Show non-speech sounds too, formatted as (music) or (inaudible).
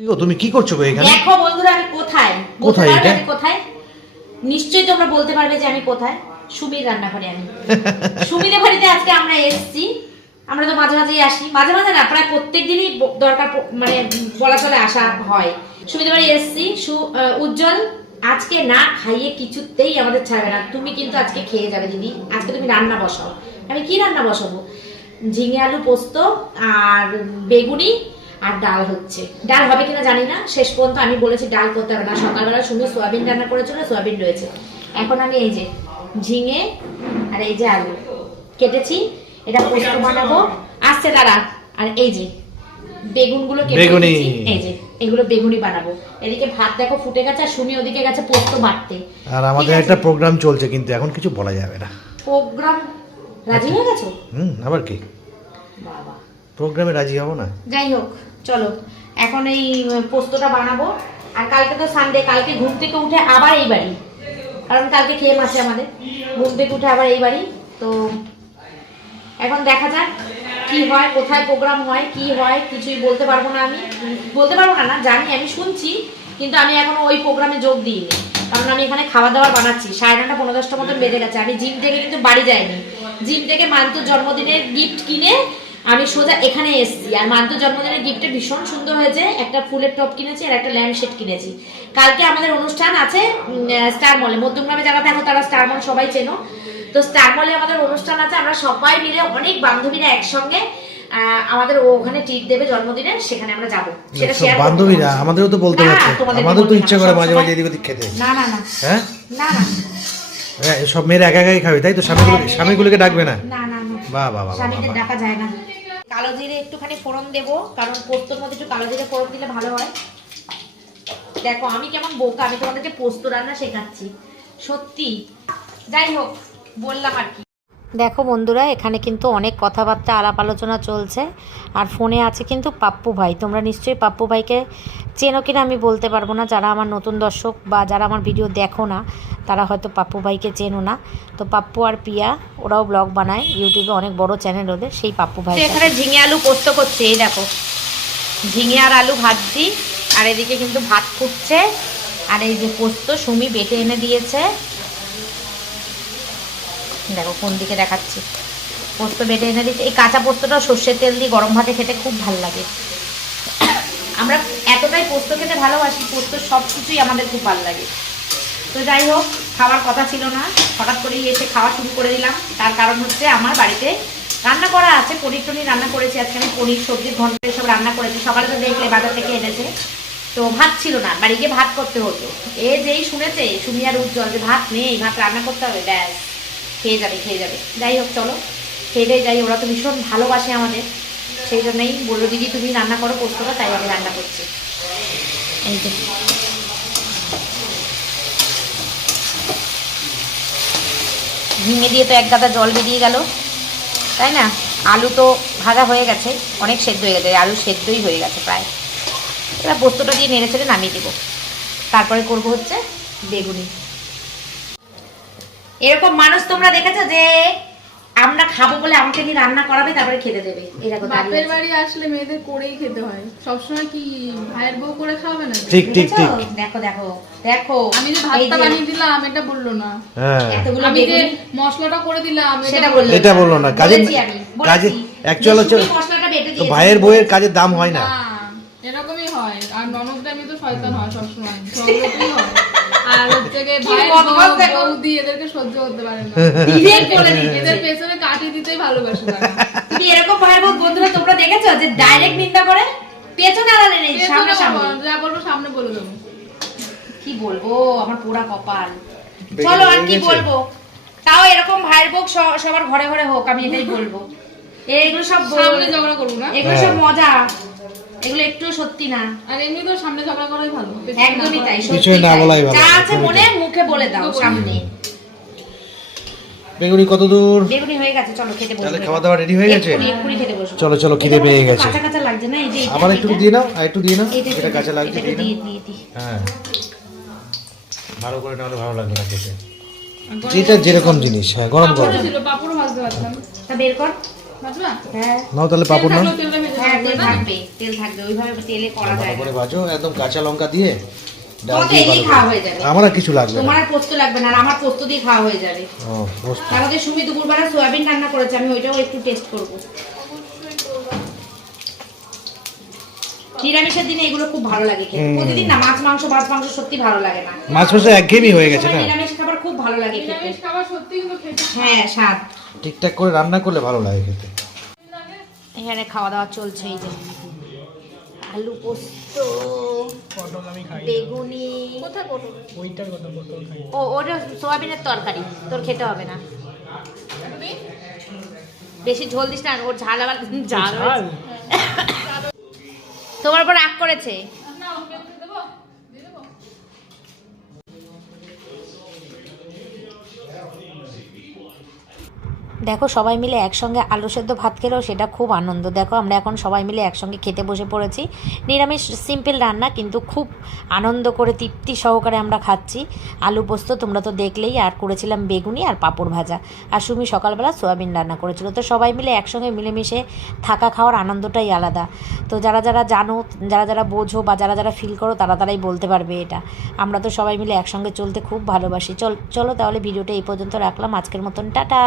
গো, তুমি কি করছ গো এখানে? দেখো বন্ধুরা আমি কোথায়? কোথায় এটা? কোথায়? নিশ্চয়ই তোমরা বলতে পারবে যে আমি কোথায়। সুমির রান্নাঘরে আমি। (laughs) সুমিদের বাড়িতে আজকে আমরা এসেছি। আমরা তো মাঝে মাঝেই আসি। মাঝে মাঝে না প্রায় প্রত্যেক দিনই দরকার মানে বলা চলে আসা হয়। সুমিদের বাড়ি এসেছি। উজ্জ্বল আজকে না খাইয়ে কিছুতেই আমাদের ছাড়বে না। তুমি কিন্তু আজকে খেয়ে যাবে দিদি। আজকে তুমি রান্না বসাও। আমি কি রান্না বসাবো? ঝিঙে আলু পোস্ত আর বেগুনি আর ডাল হচ্ছে। ডাল হবে কিনা জানি না শেষ পর্যন্ত আমি বলেছি ডাল করতে হবে না। সকালবেলা শুধু সোয়াবিন রান্না করেছিল সোয়াবিন রয়েছে। এখন আমি এই যে ঝিঙে আর এই যে আলু কেটেছি এটা পোস্ত বানাবো। আসছে দাঁড়া। আর এই যে বেগুনগুলো বেগুনি। এই যে এগুলো বেগুনি বানাবো। এদিকে ভাত দেখো ফুটে গেছে আর সুমি ওদিকে গেছে পোস্ত বাটতে আর আমাদের একটা প্রোগ্রাম চলছে কিন্তু এখন কিছু বলা যাবে না। প্রোগ্রাম রাজি হয়ে গেছো? হুম আবার কি? প্রোগ্রামে রাজি হব না? যাই হোক, চলো। এখন এই পোস্তটা বানাবো। আর কালকে তো সানডে কালকে ঘুম থেকে উঠে আবার এই বাড়ি। কারণ কালকে খেয়ে আছে আমাদের। ঘুম থেকে উঠে আবার এই বাড়ি। তো, এখন দেখা যাক কি হয়, কোথায় প্রোগ্রাম হয়, কি হয়, কিছুই বলতে পারব না আমি। বলতে পারব না না, জানি, আমি শুনছি, কিন্তু আমি এখনও ওই প্রোগ্রামে যোগ দিইনি। কারণ আমি এখানে খাওয়া দাওয়ার বানাচ্ছি। সাড়ে নটা, পনেরো দশটা মতন বেজে গেছে। আমি জিম থেকে কিন্তু বাড়ি যাইনি। জিম থেকে মান্তুর জন্মদিনের গিফট কিনে আমি সোজা এখানে এসেছি। আর মান্তুর জন্মদিনের গিফটটা ভীষণ সুন্দর হয়েছে। একটা ফুলের টপ কিনেছি আর একটা ল্যাম্প শেড কিনেছি। কালকে আমাদের অনুষ্ঠান আছে স্টার মলে মধ্যমগ্রামে যারা থাকো তারা স্টার মল সবাই চেনো। তো স্টার মলে আমাদের অনুষ্ঠান আছে। আমরা সবাই মিলে অনেক বান্ধবীরা একসঙ্গে আহ, আমাদের ওখানে ট্রিট দেবে জন্মদিনের সেখানে আমরা যাব। সেটা শেয়ার বান্ধবীরা আমাদেরও তো বলতে হচ্ছে। আমাদের তো ইচ্ছা করে মাঝে মাঝে এদিক ওদিক খেতে। না না না। হ্যাঁ? না না। সব মেয়েরা একা একাই খাবে তাই তো? স্বামীগুলোকে স্বামীগুলোকে ডাকবে না? না না না। বাহ বাহ বাহ স্বামীদের ডাকা যায় না। কালো জিরে একটুখানি ফোড়ন দেবো কারণ পোস্তর মধ্যে একটু কালো জিরে ফোড়ন দিলে ভালো হয়। দেখো আমি কেমন বোকা আমি তোমাদেরকে পোস্ত রান্না শেখাচ্ছি। সত্যি। যাই হোক বললাম আর কি। দেখো বন্ধুরা এখানে কিন্তু অনেক কথাবার্তা আলাপ আলোচনা চলছে। আর ফোনে আছে কিন্তু পাপ্পু ভাই। তোমরা নিশ্চয়ই পাপ্পু ভাইকে চেনো কিনা আমি বলতে পারব না। যারা আমার নতুন দর্শক বা যারা আমার ভিডিও দেখো না তারা হয়তো পাপ্পু ভাইকে চেনো না। তো পাপ্পু আর পিয়া ওরাও ব্লগ বানায় ইউটিউবে অনেক বড় চ্যানেল ওদের সেই পাপ্পু ভাই এখানে ঝিঙে আলু পোস্ত করছে এই দেখো। ঝিঙে আর আলু ভাজছি আর এদিকে কিন্তু ভাত ফুটছে। আর এই যে পোস্ত সুমি বেটে এনে দিয়েছে। দেখো কোন দিকে দেখাচ্ছি। পোস্ত বেটে এনে দিচ্ছে। এই কাঁচা পোস্তটাও সর্ষের তেল দিয়ে গরম ভাতে খেতে খুব ভালো লাগে। আমরা এতটাই পোস্ত খেতে ভালোবাসি, পোস্ত সব কিছুই আমাদের খুব ভালো লাগে। তো যাই হোক, খাওয়ার কথা ছিল না। হঠাৎ করেই এসে খাওয়া শুরু করে দিলাম। তার কারণ হচ্ছে আমার বাড়িতে রান্না করা আছে। পনির টনির রান্না করেছি। আজকে আমি পনির সবজির ঘন্ট এসব রান্না করেছি। সকালে তো দেখলে বাজার থেকে এনেছে। তো ভাত ছিল না। বাড়ি গিয়ে ভাত করতে হতো। এ যেই শুনেছে শুনি আর উজ্জ্বল যে ভাত নেই, ভাত রান্না করতে হবে, ব্যাস। খেয়ে যাবে খেয়ে যাবে। যাই হোক, চলো। খেয়ে দিয়ে যাই, ওরা তো ভীষণ ভালোবাসে আমাদের। সেই জন্যই বলল, দিদি, তুমি রান্না করো, পোস্তটা। তাই আমি রান্না করছি। ঝিঙে দিয়ে তো এক গাদা জল বেরিয়ে গেল। তাই না? আলু তো ভাজা হয়ে গেছে, অনেক সেদ্ধ হয়ে গেছে, আলু সেদ্ধই হয়ে গেছে প্রায়। এবার পোস্তটা দিয়ে নেড়ে ছেড়ে নামিয়ে দেবো। তারপরে করব হচ্ছে বেগুনি। এরকম মানুষ তোমরা দেখেছ যে আমরা খাব বলে আমাকে নিয়ে রান্না করাবে তারপরে খেতে দেবে। এরকম বাপের বাড়ি আসলে মেয়েদের করেই খেতে হয়। সবসময় কি ভাইয়ের বউ করে খাওয়াবে না ঠিক ঠিক ঠিক। দেখো দেখো দেখো। আমি যে ভাতটা বানিয়ে দিলাম এটা বলল না। হ্যাঁ। এতগুলো আমি যে মশলাটা করে দিলাম সেটা বলল এটা বলল না। কাজে কাজে অ্যাকচুয়াল হচ্ছে মশলাটা বেটে তো ভাইয়ের বইয়ের কাজের দাম হয় না। এরকমই হয়। আর ননদ আমি তো শয়তান হয় সবসময়। ঝগড়াতেই হয়। আর হচ্ছে গিয়ে কি ভাইয়ের দেখো। বৌদি এদেরকে সহ্য করতে পারে না। Direct বলে দিয়েছে। এদের পেছনে কাটি দিতেই ভালোবাসে তুমি এরকম ভাই বোন বন্ধুরা তোমরা দেখেছ যে ডাইরেক্ট নিন্দা করে? পেছনে আড়ালে নেই সামনে সামনে। যা বলব সামনে বলে দেবো। কি বলব? আমার পোড়া কপাল। চলো আর কি বলব? তাও এরকম ভাইয়ের বোক সবার ঘরে ঘরে হোক আমি এটাই বলব। এগুলো সব সামনে ঝগড়া করব না? এগুলো সব। মজা। এগুলো একটু সত্যি না। আর এমনি তো সামনে ঝগড়া করাই ভালো একদমই তাই সত্যি না বলাই ভালো, যা আছে মনে মুখে বলে দাও সামনে। বেগুনি কত দূর? বেগুনি হয়ে গেছে চলো খেতে বসবো তাহলে খাওয়া দাওয়া রেডি হয়ে গেছে? এক্ষুনি খেতে চলো চলো খিদে পেয়ে গেছে। কাঁচা কাঁচা লাগছে না এই যে এটা- আবার একটু দিয়ে নাও আর একটু দিয়ে নাও। এটা- কাঁচা লাগছে দিয়ে নাও। হ্যাঁ। ভালো করে নাহলে ভালো লাগবে না খেতে। যেটা যেরকম জিনিস হ্যাঁ গরম গরম। ছিল পাপড়ও ভাজতে পারতাম। তা বের কর। নাও তাহলে পাপড় ভেজে হ্যাঁ তেল না? তেল থাকবে ওইভাবে তেলে করা যায় করে ভাজো একদম কাঁচা লঙ্কা দিয়ে ডাল তোমার তো দিয়ে এলেই ভালো খাওয়া করে। হয়ে যাবে। আমার কিছু লাগবে তোমার আর পোস্ত লাগবে না আমার পোস্ত দিয়ে খাওয়া হয়ে যাবে। ও পোস্ত। সুমি দুপুরবেলা সোয়াবিন রান্না করেছে আমি ওইটাও একটু টেস্ট করব। নিরামিষের দিনে এগুলো খুব ভালো লাগে খেতে। প্রতিদিন না মাছ মাংস মাছ মাংস সত্যি ভালো লাগে না। মাছ মাংস একঘেয়েমি হয়ে গেছে না? নিরামিষ খাবার খুব ভালো লাগে খেতে। নিরামিষ খাবার সত্যি কিন্তু খেতে হ্যাঁ স্বাদ। ঠিকঠাক করে রান্না করলে ভালো লাগে খেতে। এখানে খাওয়া দাওয়া চলছে এই যে। আলু পোস্ত বেগুনি। ও ওটা সোয়াবিনের তরকারি তোর খেতে হবে না। বেশি ঝোল দিস না ওর ঝাল আবার ঝাল? তোমার উপর রাগ করেছে? দেখো, সবাই মিলে একসঙ্গে আলু সেদ্ধ ভাত খেলেও সেটা খুব আনন্দ। দেখো, আমরা এখন সবাই মিলে একসঙ্গে খেতে বসে পড়েছি। নিরামিষ সিম্পল রান্না, কিন্তু খুব আনন্দ করে তৃপ্তি সহকারে আমরা খাচ্ছি। আলু পোস্ত তোমরা তো দেখলেই, আর করেছিলাম বেগুনি আর পাঁপড় ভাজা। আর সুমি সকালবেলা সোয়াবিন রান্না করেছিল। তো সবাই মিলে একসঙ্গে মিলেমিশে থাকা খাওয়ার আনন্দটাই আলাদা। তো যারা যারা জানো, যারা যারা বোঝো বা যারা যারা ফিল করো, তারা তারাই বলতে পারবে এটা। আমরা তো সবাই মিলে একসঙ্গে চলতে খুব ভালোবাসি। চল, চলো তাহলে ভিডিওটা এই পর্যন্ত রাখলাম। আজকের মতন, টাটা!